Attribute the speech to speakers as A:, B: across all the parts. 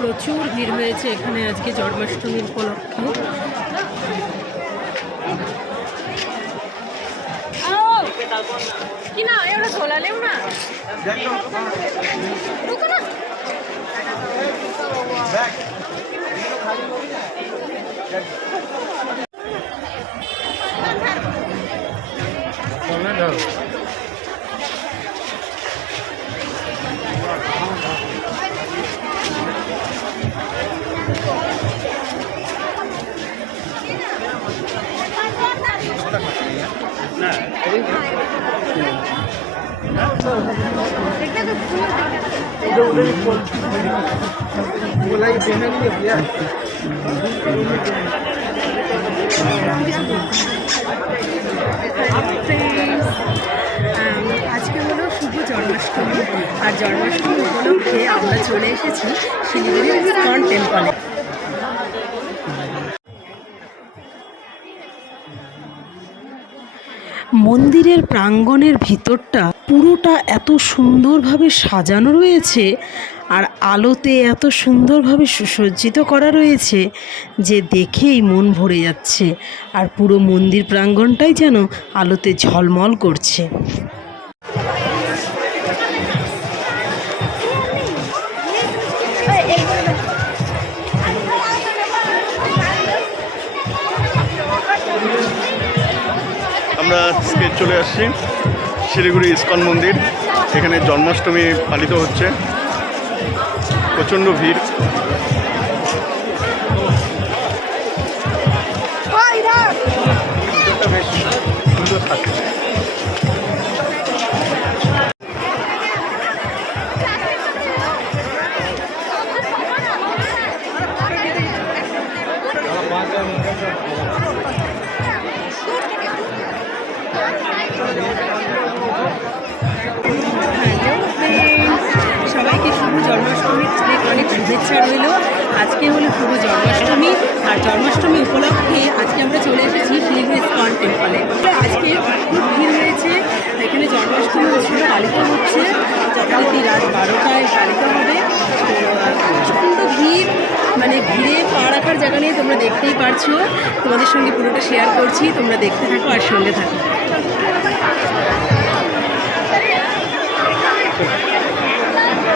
A: প্রচুর ভিড় হয়েছে এখানে আজকে জন্মাষ্টমীর উপলক্ষে। কি না সোলালেও না? না। আজকে হলো শুভ জন্মাষ্টমী আর জন্মাষ্টমী উপলক্ষে আমরা চলে এসেছি শিলিগুড়ি ইস্কন টেম্পলে মন্দিরের প্রাঙ্গণের ভিতরটা পুরোটা এত সুন্দরভাবে সাজানো রয়েছে আর আলোতে এত সুন্দরভাবে সুসজ্জিত করা রয়েছে যে দেখেই মন ভরে যাচ্ছে আর পুরো মন্দির প্রাঙ্গণটাই যেন আলোতে ঝলমল করছে।
B: আমরা চলে আসছি। শিলিগুড়ি ইস্কন মন্দির। এখানে জন্মাষ্টমী পালিত হচ্ছে। প্রচণ্ড ভিড়। ভিতরটা বেশ
A: শুভ জন্মাষ্টমীর অনেক অনেক শুভেচ্ছা রইল। আজকে হলো শুভ জন্মাষ্টমী। আর জন্মাষ্টমী উপলক্ষে আজকে আমরা চলে এসেছি শিলিগুড়ি ইস্কন টেম্পলে আজকে খুব ভিড় হয়েছে। এখানে জন্মাষ্টমী উৎসব পালিত হচ্ছে। যথারীতি রাত বারোটায় পালিত হবে। প্রচণ্ড ভিড়। মানে ঘিরে পা রাখার জায়গা নেই, তোমরা দেখতেই পারছ। তোমাদের সঙ্গে পুরোটা শেয়ার করছি। তোমরা দেখতে থাকো আর সঙ্গে থাকো।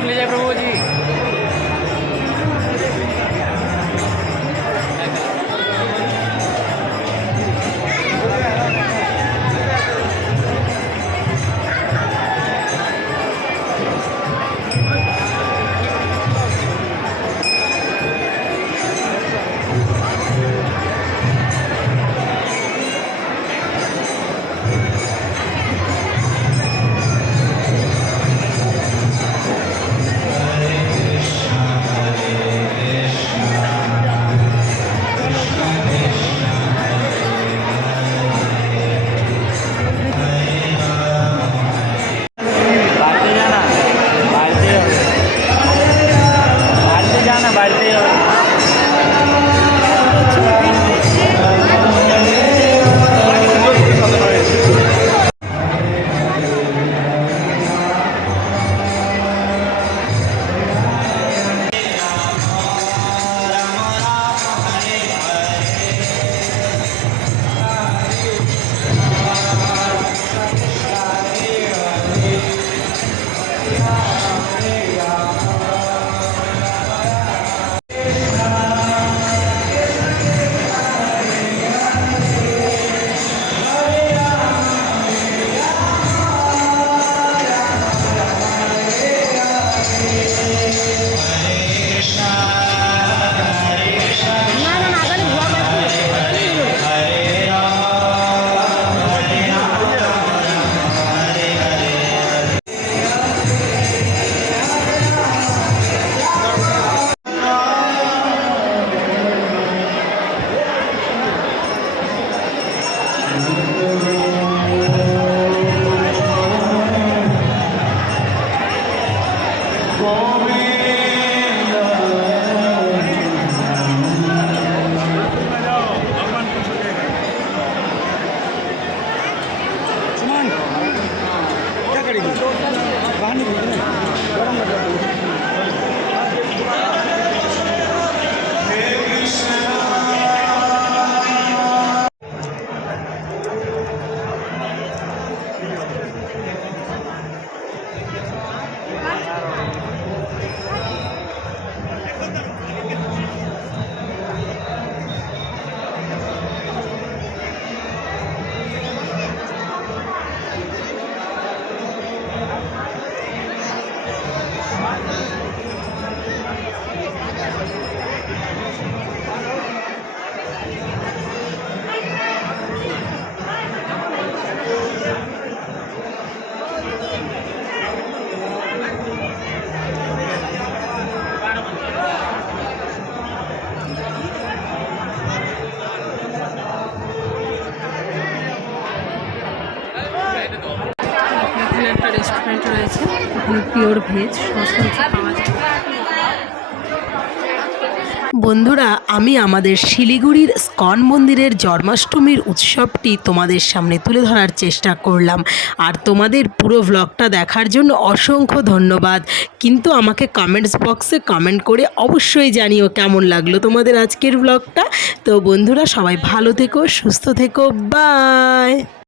C: ਕਰ ਲਿਜੇ ਪ੍ਰਭੂ ਜੀ। Krishna. for me.
A: এখানে একটা রেস্টুরেন্ট রয়েছে এখানে পিওর ভেজ সমস্ত কিছু পাওয়া যায়। বন্ধুরা, আমি আমাদের শিলিগুড়ির স্কন মন্দিরের জন্মাষ্টমীর উৎসবটি তোমাদের সামনে তুলে ধরার চেষ্টা করলাম। আর তোমাদের পুরো ভ্লগটা দেখার জন্য অসংখ্য ধন্যবাদ। কিন্তু আমাকে কমেন্টস বক্সে কমেন্ট করে অবশ্যই জানিও কেমন লাগল তোমাদের আজকের ভ্লগটা তো বন্ধুরা, সবাই ভালো থেকো, সুস্থ থেকো বাই